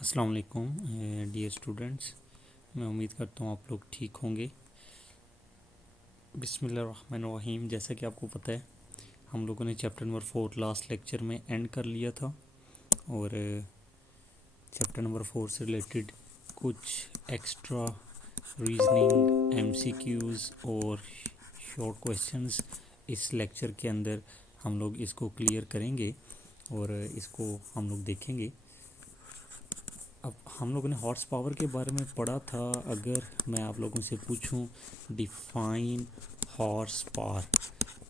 अस्सलाम वालेकुम dear students. मैं उम्मीद करता हूँ आप लोग ठीक होंगे। बिस्मिल्लाहिर्रहमानिर्रहीम। जैसा कि आपको पता है हम लोगों ने चैप्टर नंबर 4 लास्ट लेक्चर में एंड कर लिया था और चैप्टर नंबर 4 से रिलेटेड कुछ एक्स्ट्रा रीजनिंग एमसीक्यूज़ और शॉर्ट क्वेश्चंस इस लेक्चर के अंदर हम लोग इसको क्लियर करेंगे और इसको हम लोग देखेंगे। अब हम लोगों ने हॉर्स पावर के बारे में पढ़ा था। अगर मैं आप लोगों से पूछूं डिफाइन हॉर्स पावर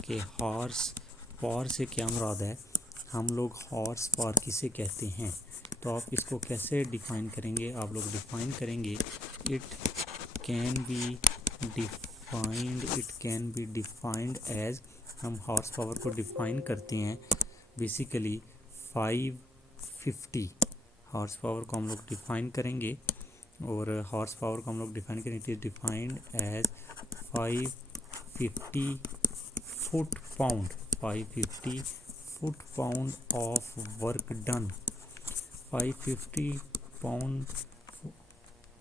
के हॉर्स पावर से क्या मुराद है, हम लोग हॉर्स पावर किसे कहते हैं, तो आप इसको कैसे डिफाइन करेंगे। आप लोग डिफाइन करेंगे it can be defined as, हम हॉर्स पावर को डिफाइन करते हैं बेसिकली 550 हॉर्स पावर को हम लोग डिफाइन करेंगे और हॉर्स पावर को हम लोग डिफाइन करेंगे। It is defined as 550 foot pound 550 foot pound of work done 550 pound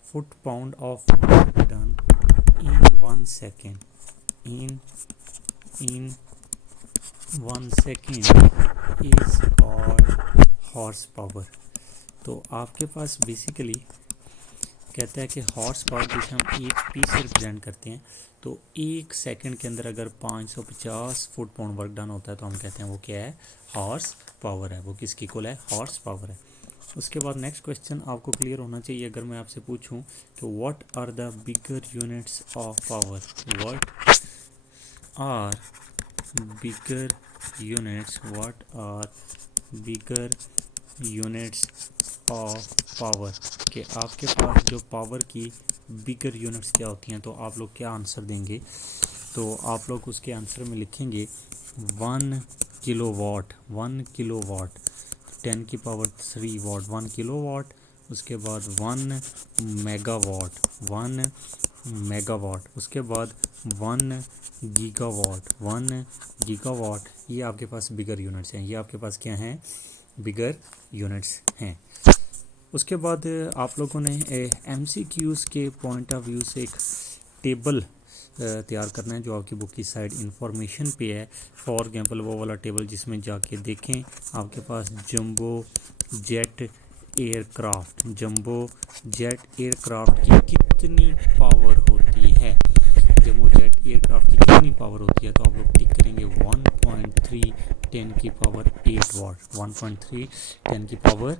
foot pound of work done in 1 second in 1 second is called horsepower. तो आपके पास बेसिकली कहता है कि हॉर्स पावर जिसे हम एचपी से रिप्रेजेंट करते हैं, तो 1 सेकंड के अंदर अगर 550 फुट पाउंड वर्क डन होता है तो हम कहते हैं वो क्या है, हॉर्स पावर है। वो किसकी इक्वल है, हॉर्स पावर है। उसके बाद नेक्स्ट क्वेश्चन आपको क्लियर होना चाहिए। अगर मैं आपसे पूछूं कि what are the bigger units of power, what are bigger units of power के आपके पास जो पावर की बिगर यूनिट्स क्या होती हैं, तो आप लोग क्या आंसर देंगे। तो आप लोग उसके आंसर में लिखेंगे 1 किलोवाट 10 की पावर 3 वाट 1 किलोवाट। उसके बाद 1 मेगावाट उसके बाद 1 गीगावाट। ये आपके पास बिगर यूनिट्स हैं, ये आपके पास क्या हैं, बिगर यूनिट्स हैं। उसके बाद आप लोगों ने एमसीक्यूज़ के पॉइंट ऑफ व्यू से एक टेबल तैयार करना है जो आपकी बुक की साइड इंफॉर्मेशन पे है। फॉर एग्जांपल वो वाला टेबल जिसमें जाके देखें आपके पास जंबो जेट एयरक्राफ्ट की कितनी पावर होती है। जंबो जेट एयरक्राफ्ट की कितनी पावर होती है, तो आप लोग टिक करेंगे 1.3 10 की पावर 8 वाट 1.3 10 की पावर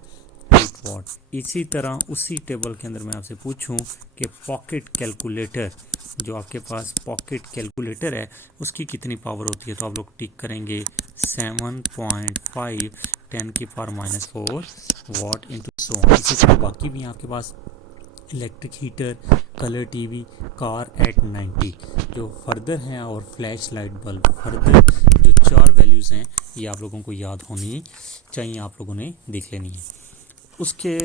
8 वाट। इसी तरह उसी टेबल के अंदर मैं आपसे पूछूं कि पॉकेट कैलकुलेटर, जो आपके पास पॉकेट कैलकुलेटर है उसकी कितनी पावर होती है, तो आप लोग टिक करेंगे 7.5 10 की पावर -4 वाट इंटू सो। इसी तरह बाकी भी आपके पास electric heater, colour TV, car at 90 जो फर्दर हैं, और फ्लैश लाइट बल्ब। फर्दर जो 4 वैल्यूज़ हैं ये आप लोगों को याद होनी चाहिए, आप लोगों ने देख लेनी है। उसके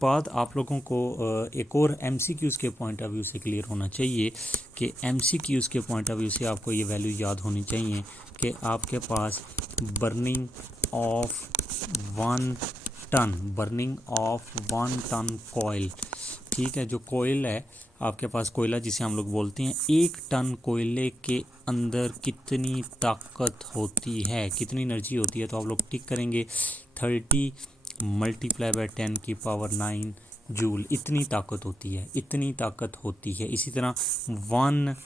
बाद आप लोगों को एक और एमसीक्यूज़ के पॉइंट ऑफ व्यू से क्लियर होना चाहिए कि एमसीक्यूज़ के पॉइंट ऑफ व्यू से आपको ये वैल्यू याद होनी चाहिए कि आपके पास बर्निंग ऑफ 1 टन कोयल, ठीक है, जो कोयल है आपके पास, कोयला जिसे हम लोग बोलते हैं, 1 टन कोयले के अंदर कितनी ताकत होती है, कितनी एनर्जी होती है, तो आप लोग टिक करेंगे 30 मल्टीप्लाई बाय 10 की पावर 9 जूल। इतनी ताकत होती है। इसी तरह 1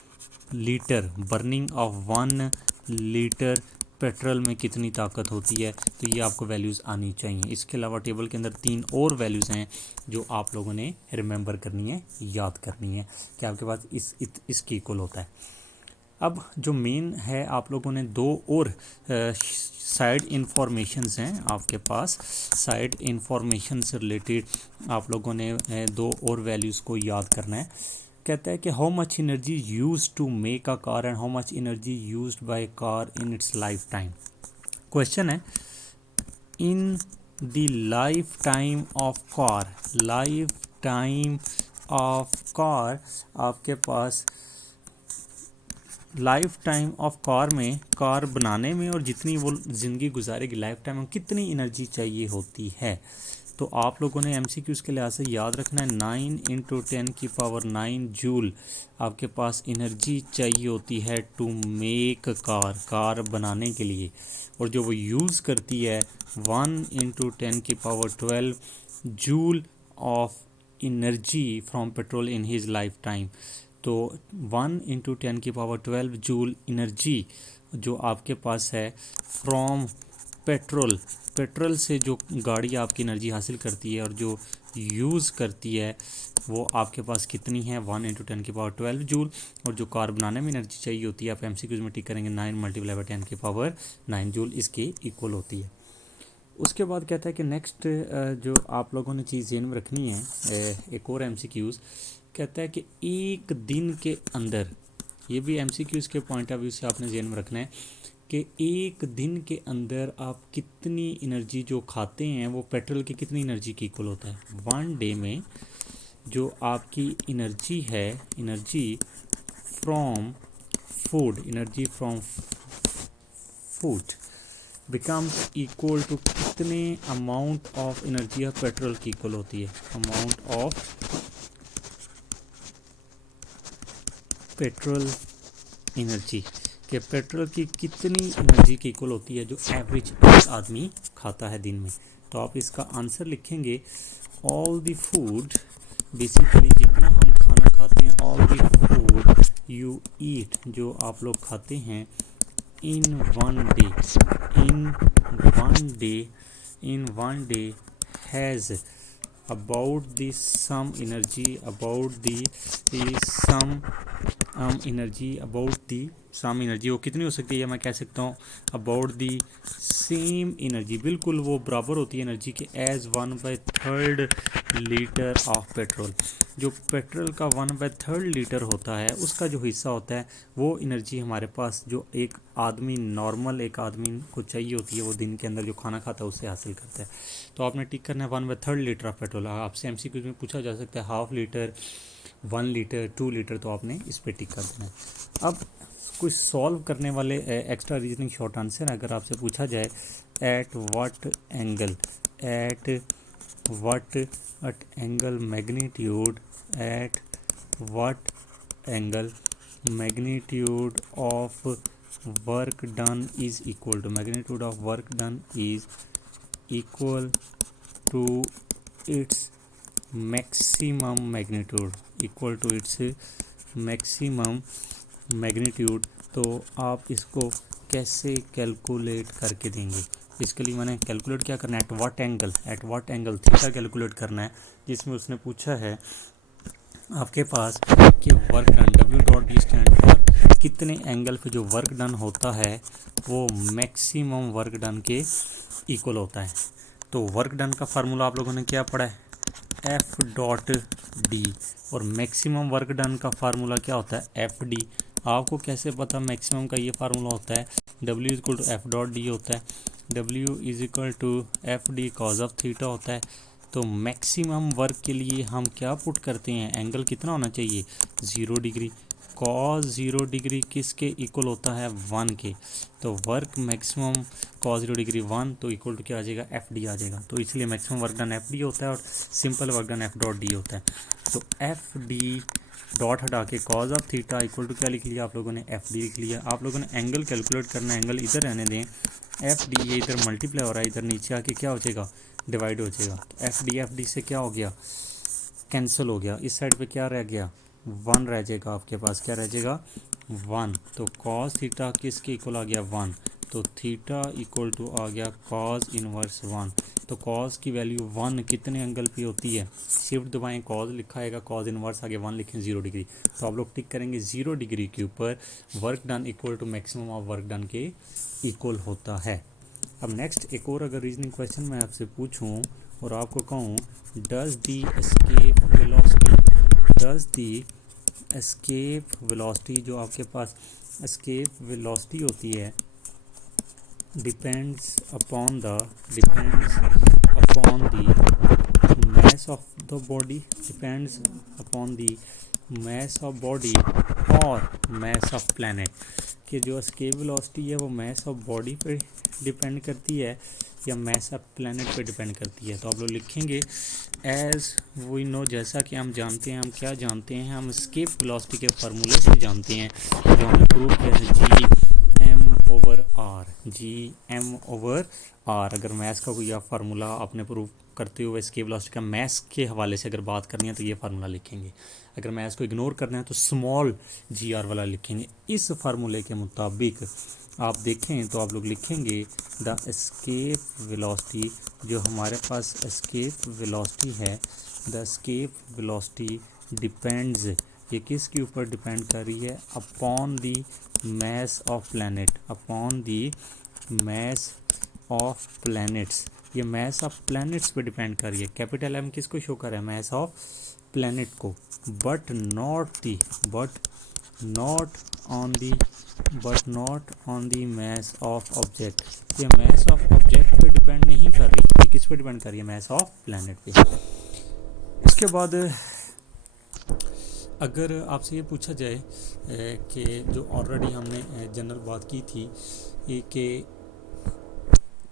litre burning of 1 litre petrol में कितनी ताकत होती है, तो ये आपको वैल्यूज़ आनी चाहिए। इसके अलावा टेबल के अंदर 3 और वैल्यूज़ हैं जो आप लोगों ने रिमेंबर करनी है, याद करनी है कि आपके पास इसकी इक्वल होता है। अब जो मेन है, आप लोगों ने 2 और साइड इंफॉर्मेशंस हैं आपके पास। साइड इंफॉर्मेशन से रिलेटेड आप लोगों ने 2 और वैल्यूज़ को याद करना है। कहता है कि how much energy use to make a car and how much energy used by car in its life time. Question है in the life time of car आपके पास लाइफ टाइम ऑफ कार में, कार बनाने में और जितनी वो ज़िंदगी गुजारेगी लाइफ टाइम में, कितनी एनर्जी चाहिए होती है। तो आप लोगों ने MCQs के लिहाज से याद रखना है 9 इंटू 10⁹ जूल आपके पास एनर्जी चाहिए होती है टू मेक कार बनाने के लिए, और जो वो यूज़ करती है 1 into 10⁻12 joule of energy from petrol in his life time. तो 1 इंटू 10⁻12 जूल एनर्जी जो आपके पास है फ्रॉम पेट्रोल से जो गाड़ी आपकी एनर्जी हासिल करती है और जो यूज़ करती है वो आपके पास कितनी है 1 इंटू 10⁻12 जूल, और जो कार बनाने में एनर्जी चाहिए होती है आप MCQs में टिक करेंगे 9 × 10⁻9 जूल इसके इक्वल होती है। उसके बाद कहता है कि नेक्स्ट जो आप लोगों ने चीज़ ज़हन में रखनी है एक और MCQs कहता है कि एक दिन के अंदर, ये भी MCQs के पॉइंट ऑफ व्यू से आपने ज़हन में रखना है कि एक दिन के अंदर आप कितनी एनर्जी जो खाते हैं वो पेट्रोल की कितनी एनर्जी की इक्वल होता है। 1 डे में जो आपकी एनर्जी है, energy from food becomes equal to कितने amount of energy of petrol की इक्वल होती है, अमाउंट ऑफ पेट्रोल एनर्जी कि पेट्रोल की कितनी एनर्जी की इक्वल होती है जो एवरेज एक आदमी खाता है दिन में। तो आप इसका आंसर लिखेंगे ऑल द फूड, बेसिकली जितना हम खाना खाते हैं, all the food you eat जो आप लोग खाते हैं in one day has about the some energy वो कितनी हो सकती है, मैं कह सकता हूँ अबाउट दी सेम एनर्जी, बिल्कुल वो बराबर होती है एनर्जी के एज 1/3 लीटर ऑफ पेट्रोल। जो पेट्रोल का 1/3 लीटर होता है उसका जो हिस्सा होता है वो एनर्जी हमारे पास जो एक आदमी नॉर्मल एक आदमी को चाहिए होती है वो दिन के अंदर जो खाना खाता है उससे हासिल करता है। तो आपने टिक करना है 1/3 लीटर ऑफ पेट्रोल। आपसे MCQ में पूछा जा सकता है हाफ लीटर, 1 लीटर, 2 लीटर, तो आपने इस पर टिक कर देना है। अब कुछ सॉल्व करने वाले एक्स्ट्रा रीजनिंग शॉर्ट आंसर अगर आपसे पूछा जाए at what angle magnitude of work done is equal to magnitude of work done is equal to its maximum magnitude, तो आप इसको कैसे कैलकुलेट करके देंगे। इसके लिए मैंने कैलकुलेट क्या करना है, eight what angle theta calculate करना है, जिसमें उसने पूछा है आपके पास कि work done W.D stand for कितने एंगल पे जो वर्क डन होता है वो मैक्सिमम वर्क डन के इक्वल होता है। तो वर्क डन का फार्मूला आप लोगों ने क्या पढ़ा है, F.D, और मैक्सिमम वर्क डन का फार्मूला क्या होता है FD। आपको कैसे पता मैक्सिमम का ये फार्मूला होता है W = F.D होता है, W = FD cause of theta होता है। तो मैक्सिमम वर्क के लिए हम क्या पुट करते हैं, एंगल कितना होना चाहिए 0 डिग्री, कॉस 0 डिग्री किसके इक्वल होता है 1 के। तो वर्क मैक्सिमम कॉस 0 डिग्री 1 तो इक्वल टू क्या आ जाएगा FD आ जाएगा। तो इसलिए मैक्सिमम वर्क डन FD होता है और सिंपल वर्क डन F.D होता है। तो FD डॉट हटा के cos of theta equal to क्या लिख लिया आप लोगों ने FD लिख लिया। आप लोगों ने एंगल कैलकुलेट करना है, एंगल इधर रहने दें, FD ये इधर मल्टीप्लाई हो रहा है, इधर नीचे आके क्या हो जाएगा डिवाइड हो जाएगा। तो FD से क्या हो गया कैंसिल हो गया, इस साइड पे क्या रह गया 1 रह जाएगा, आपके पास क्या रह जाएगा 1। तो कॉस थीटा किसके इक्वल आ गया 1, तो थीटा इक्वल टू आ गया कॉस इनवर्स 1। तो कॉस की वैल्यू 1 कितने एंगल पे होती है, शिफ्ट दबाएं कॉस लिखा आएगा, कॉस इनवर्स आगे 1 लिखें 0 डिग्री। तो आप लोग टिक करेंगे 0 डिग्री के ऊपर work done equal to maximum of work done के इक्वल होता है। अब नेक्स्ट एक और अगर रीजनिंग क्वेश्चन मैं आपसे पूछूं और आपको कहूँ डज दी एस्केप वेलोसिटी जो आपके पास एस्केप वेलोसिटी होती है depends upon the mass of the body, depends upon the mass of body और mass of planet कि जो escape velocity है वो mass of body पे डिपेंड करती है या mass of planet पे डिपेंड करती है। तो आप लोग लिखेंगे एज वी नो, जैसा कि हम जानते हैं, हम क्या जानते हैं, हम escape velocity के फार्मूले से जानते हैं जो हमने प्रूव किया है, G_m/r। अगर मैथ्स का कोई आप फार्मूला आपने प्रूव करते हुए escape velocity का मैथ्स के हवाले से अगर बात करनी है तो ये फार्मूला लिखेंगे। अगर मैथ्स को इग्नोर करना है तो स्मॉल gr वाला लिखेंगे। इस फार्मूले के मुताबिक आप देखें तो आप लोग लिखेंगे द escape velocity, जो हमारे पास escape velocity है, द escape velocity डिपेंड्स, ये किसके ऊपर डिपेंड कर रही है, upon the mass of planet, upon the mass of planets। ये mass of planets पे डिपेंड कर रही है। कैपिटल एम किसको शो कर रहा है, mass of planet को, but not on the mass of object। ये mass of object पे डिपेंड नहीं कर रही, ये किस पे डिपेंड कर रही है, mass of planet पे। इसके बाद अगर आपसे ये पूछा जाए कि जो ऑलरेडी हमने जनरल बात की थी कि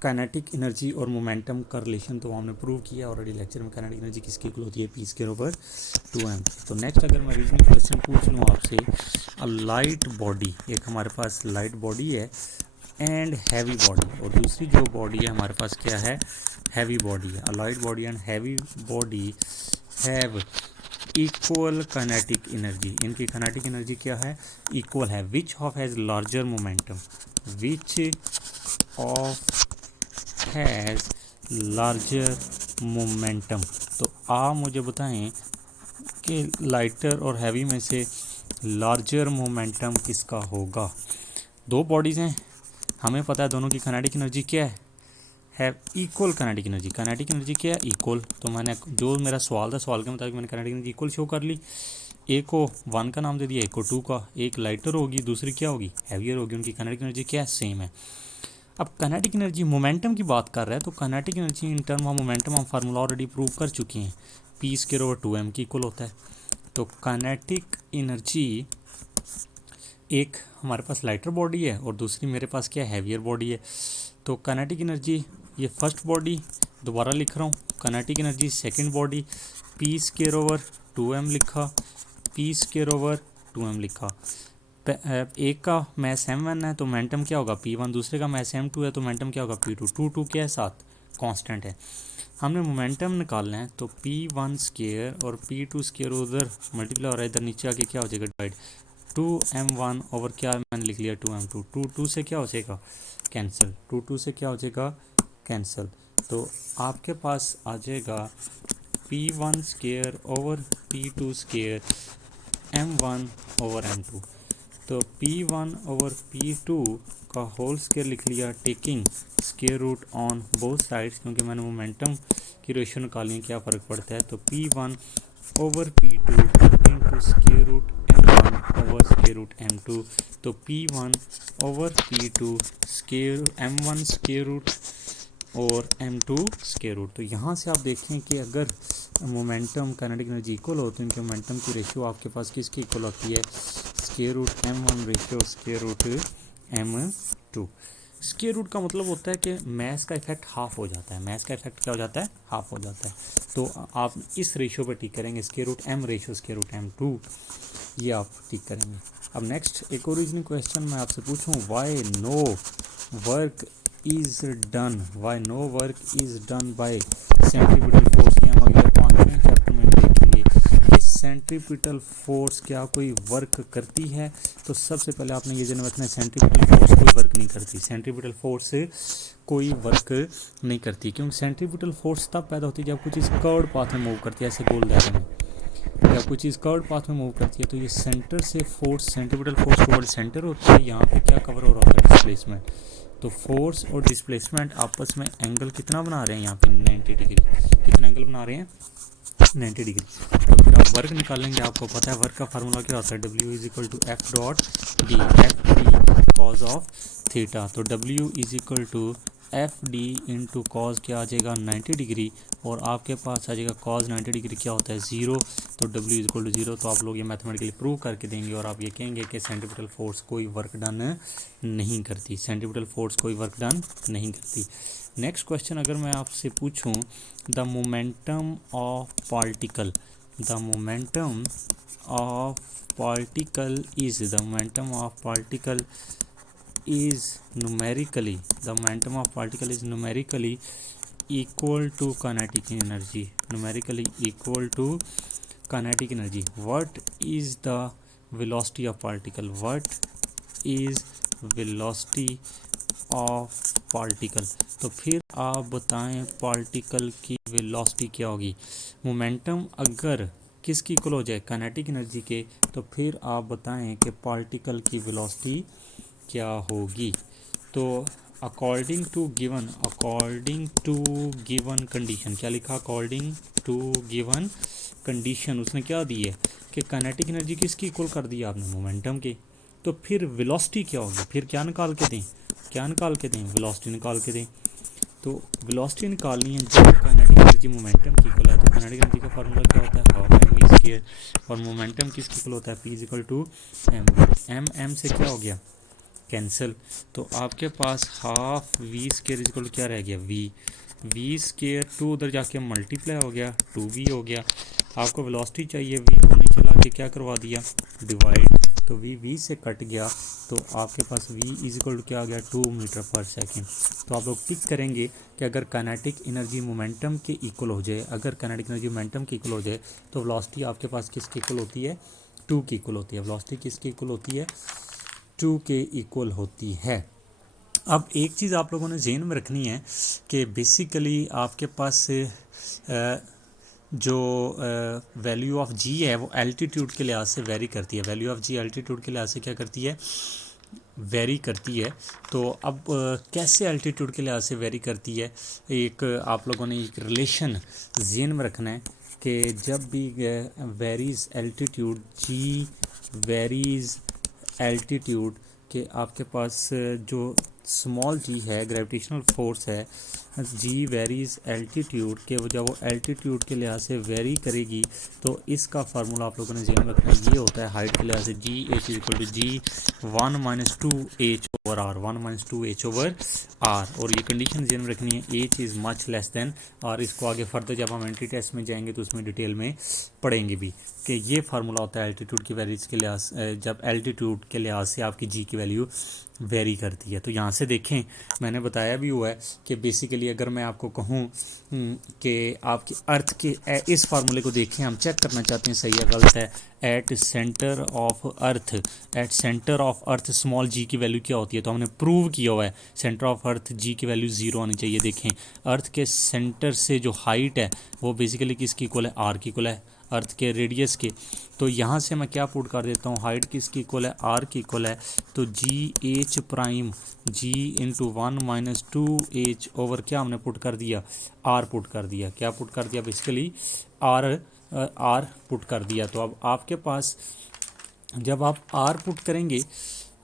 काइनेटिक एनर्जी और मोमेंटम का रिलेशन, तो हमने प्रूव किया ऑलरेडी लेक्चर में। काइनेटिक एनर्जी किसकी इक्वल होती है, p²/2m। तो नेक्स्ट अगर मैं रीजनिंग क्वेश्चन पूछ लूँ आपसे, अ लाइट बॉडी, एक हमारे पास लाइट बॉडी है एंड हैवी बॉडी, और दूसरी जो बॉडी है हमारे पास क्या है, हैवी बॉडी है। A light body and heavy body have equal kinetic energy, इनकी काइनेटिक एनर्जी क्या है, इक्वल है। Which of has larger momentum, which of has larger momentum. तो आप मुझे बताएं कि लाइटर और हैवी में से लार्जर मोमेंटम किसका होगा। दो बॉडीज़ हैं, हमें पता है दोनों की काइनेटिक एनर्जी क्या है equal kinetic energy. Kinetic energy क्या है, इक्वल। तो मैंने जो मेरा सवाल था, सवाल के मुताबिक मैंने काइनेटिक एनर्जी इक्वल शो कर ली। एक को 1 का नाम दे दिया, एक को 2 का। एक लाइटर होगी, दूसरी क्या होगी, हैवियर होगी। उनकी काइनेटिक एनर्जी क्या है, सेम है। अब काइनेटिक एनर्जी मोमेंटम की बात कर रहा है, तो kinetic energy in term of momentum हम फार्मूला ऑलरेडी प्रूव कर चुके हैं, p²/2m की इक्वल होता है। तो काइनेटिक एनर्जी एक हमारे पास लाइटर बॉडी है और दूसरी मेरे पास क्या है, हैवियर बॉडी है। तो काइनेटिक एनर्जी, ये फर्स्ट बॉडी दोबारा लिख रहा हूँ, kinetic energy second body p²/2m लिखा, p²/2m लिखा। एक का मैस m1 है तो मोमेंटम क्या होगा, p1। दूसरे का मैस m2 है तो मोमेंटम क्या होगा, p2। 2 क्या है, साथ कांस्टेंट है। हमने मोमेंटम निकालना है तो p1² और p2² उधर मल्टीप्लाई हो रहा है, इधर नीचे आके क्या हो जाएगा, डिवाइड। 2m1 ओवर क्या मैंने लिख लिया 2m2। 2 से क्या हो जाएगा, कैंसिल। 2 से क्या हो जाएगा, कैंसिल। तो आपके पास आ जाएगा p1² over p2² m1 over m2। तो p1 ओवर p2 का होल स्क्वायर लिख लिया, taking square root on both sides, क्योंकि मैंने मोमेंटम की रेशियो निकाली है, क्या फ़र्क पड़ता है। तो p1 over p2 into square root m1 over square root m2। तो p1 over p2 square m1 square root और m2 स्क्वायर रूट। तो यहाँ से आप देखें कि अगर मोमेंटम काइनेटिक एनर्जी इक्वल हो तो इनके मोमेंटम की रेशियो आपके पास किसकी इक्वल होती है, square root m1 ratio square root m2। Square root का मतलब होता है कि मैथ का इफेक्ट हाफ हो जाता है। मैथ का इफेक्ट क्या हो जाता है, हाफ हो जाता है। तो आप इस रेशियो पर टिक करेंगे, square root m ratio square root m2, ये आप टिक करेंगे। अब नेक्स्ट एक और रीजनिंग क्वेश्चन मैं आपसे पूछूं, why no work is done by centripetal force. ये हम अगले 5वें चैप्टर में देखेंगे कि सेंट्रीपिटल फोर्स क्या कोई वर्क करती है। तो सबसे पहले आपने ये जन रखना है, सेंट्रीपिटल फोर्स कोई वर्क नहीं करती। सेंट्रीपिटल फोर्स कोई वर्क नहीं करती, क्योंकि सेंट्रीपिटल फोर्स तब पैदा होती है जब कुछ इस कर्व्ड पाथ में मूव करती है, ऐसे गोल दायरे में। जब कुछ चीज़ कर्व्ड पाथ में मूव करती है तो ये सेंटर से force, centripetal force toward centre होती है। यहाँ पे क्या कवर हो रहा होता है, डिस्प्लेसमेंट। तो फोर्स और डिस्प्लेसमेंट आपस में एंगल कितना बना रहे हैं, यहाँ पे 90 डिग्री। कितना एंगल बना रहे हैं, 90 डिग्री। तो फिर आप वर्क निकालेंगे, आपको पता है वर्क का फार्मूला क्या होता है, W = F.D, F cos of theta. तो W = F D into cos क्या आ जाएगा 90 डिग्री, और आपके पास आ जाएगा कॉज 90 डिग्री क्या होता है 0, तो डब्ल्यू इज इक्वल टू 0। तो आप लोग ये मैथमेटिकली प्रूव करके देंगे और आप ये कहेंगे कि सेंट्रीपिटल फोर्स कोई वर्क डन नहीं करती, सेंट्रीपिटल फोर्स कोई वर्क डन नहीं करती। नेक्स्ट क्वेश्चन अगर मैं आपसे पूछूं, the momentum of particle, the momentum of particle is, the momentum of particle is numerically, the momentum of particle is numerically equal to kinetic energy, numerically equal to kinetic energy. What is the velocity of particle, what is velocity of particle? तो फिर आप बताएं particle की velocity क्या होगी। Momentum अगर किसकी equal हो जाए काइनेटिक एनर्जी के, तो फिर आप बताएं कि पार्टिकल की वेलोसिटी क्या होगी। तो अकॉर्डिंग टू गिवन कंडीशन, क्या लिखा अकॉर्डिंग टू गिवन कंडीशन, उसने क्या दी है कि काइनेटिक एनर्जी किसकी इक्वल कर दी आपने मोमेंटम के, तो फिर वेलोसिटी क्या होगी, फिर क्या निकाल के दें, क्या निकाल के दें, वेलोसिटी निकाल के दें। तो वेलोसिटी निकालनी है जब काइनेटिक एनर्जी मोमेंटम की इक्वल है, तो काइनेटिक एनर्जी का फार्मूला क्या होता है हाफ एम वी स्क्वायर, और मोमेंटम किसकी इक्वल होता है p is equal to m, m से क्या हो गया कैंसिल, तो आपके पास हाफ वी स्केयर इक्वल क्या रह गया वी स्केयर, टू उधर जाके मल्टीप्लाई हो गया 2v हो गया। आपको वेलोसिटी चाहिए, v को नीचे ला के क्या करवा दिया डिवाइड, तो v से कट गया, तो आपके पास v इज इक्वल क्या आ गया 2 मीटर पर सेकेंड। तो आप लोग टिक करेंगे कि अगर काइनेटिक एनर्जी मोमेंटम के इक्वल हो जाए, अगर काइनेटिक एनर्जी मोमेंटम के इक्वल हो जाए तो वेलोसिटी आपके पास किसकी इक्वल होती है 2 की इक्वल होती है, वेलोसिटी किसकी इक्वल होती है 2 के इक्वल होती है। अब एक चीज़ आप लोगों ने ज़हन में रखनी है कि बेसिकली आपके पास जो वैल्यू ऑफ जी है वो एल्टीट्यूड के लिहाज से वेरी करती है, वैल्यू ऑफ जी एल्टीट्यूड के लिहाज से क्या करती है वेरी करती है। तो अब कैसे एल्टीट्यूड के लिहाज से वेरी करती है, एक आप लोगों ने एक रिलेशन ज़हन में रखना है कि जब भी वेरीज एल्टीट्यूड जी वेरीज एल्टीट्यूड के आपके पास जो स्मॉल जी है ग्रेविटेशनल फोर्स है, जी वेरीज एल्टीट्यूड के, जब वो एल्टीट्यूड के लिहाज से वेरी करेगी तो इसका फार्मूला आप लोगों ने ध्यान रखना है, ये होता है हाइट के लिहाज से g H is equal to ji 1 minus 2h over r, 1 minus 2h over r, और ये कंडीशन ध्यान रखनी है h is much less than, और इसको आगे फर्दर जब हम एंट्री टेस्ट में जाएंगे तो उसमें डिटेल में पढ़ेंगे भी कि ये फार्मूला होता है एल्टीट्यूड की वैल्यूज के लिहाज, जब एल्टीट्यूड के लिहाज से आपकी जी की वैल्यू वेरी करती है। तो यहाँ से देखें मैंने बताया भी हुआ है कि बेसिकली अगर मैं आपको कहूँ कि आपकी अर्थ के इस फार्मूले को देखें, हम चेक करना चाहते हैं सही है गलत है, at centre of earth small G की वैल्यू क्या होती है, तो हमने प्रूव किया हुआ है सेंटर ऑफ अर्थ जी की वैल्यू 0 आनी चाहिए। देखें अर्थ के सेंटर से जो हाइट है वो बेसिकली किसकी इक्वल है आर की इक्वल है, अर्थ के रेडियस के, तो यहाँ से मैं क्या पुट कर देता हूँ हाइट किसकी इक्वल है आर की इक्वल है, तो जी एच प्राइम जी इंटू 1 माइनस 2h ओवर क्या हमने पुट कर दिया आर पुट कर दिया, क्या पुट कर दिया बेसिकली आर पुट कर दिया। तो अब आपके पास जब आप आर पुट करेंगे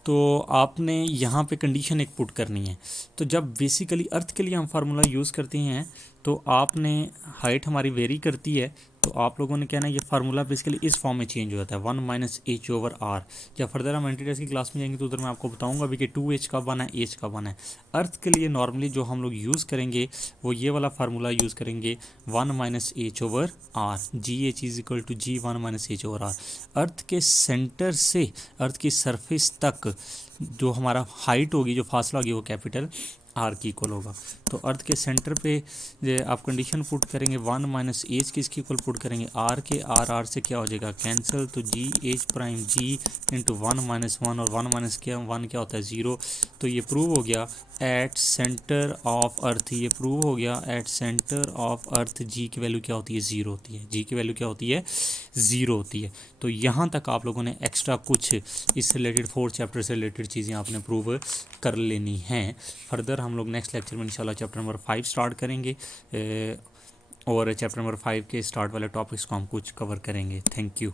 तो आपने यहाँ पे कंडीशन एक पुट करनी है, तो जब बेसिकली अर्थ के लिए हम फार्मूला यूज़ करते हैं तो आपने हाइट हमारी वेरी करती है, तो आप लोगों ने कहना है ये फार्मूला बेसिकली इस फॉर्म में चेंज हो जाता है 1 माइनस एच ओवर आर। जब फर्दर हम एंट्री टेस्ट की क्लास में जाएंगे तो उधर मैं आपको बताऊंगा भी कि 2h का बना है एच का बना है। अर्थ के लिए नॉर्मली जो हम लोग यूज़ करेंगे वो ये वाला फार्मूला यूज़ करेंगे 1 minus H over R, G H is equal to ji 1 minus H over R. Earth के सेंटर से अर्थ की सरफेस तक जो हमारा हाइट होगी जो फासला होगी वो कैपिटल आर की इक्वल होगा। तो अर्थ के सेंटर पे आप कंडीशन पुट करेंगे 1 माइनस एच किसकी इक्वल पुट करेंगे आर के, आर से क्या हो जाएगा कैंसिल, तो जी एच प्राइम जी इंटू 1 माइनस 1 और 1 माइनस क्या 1 क्या होता है 0। तो ये प्रूव हो गया एट सेंटर ऑफ अर्थ, ये प्रूव हो गया एट सेंटर ऑफ अर्थ जी की वैल्यू क्या होती है 0 होती है, जी की वैल्यू क्या होती है 0 होती है। तो यहाँ तक आप लोगों ने एक्स्ट्रा कुछ इससे रिलेटेड 4th चैप्टर से रिलेटेड चीज़ें आपने प्रूव कर लेनी हैं। फर्दर हम लोग नेक्स्ट लेक्चर में इंशाल्लाह चैप्टर नंबर 5 स्टार्ट करेंगे और चैप्टर नंबर 5 के स्टार्ट वाले टॉपिक्स को हम कुछ कवर करेंगे। Thank you.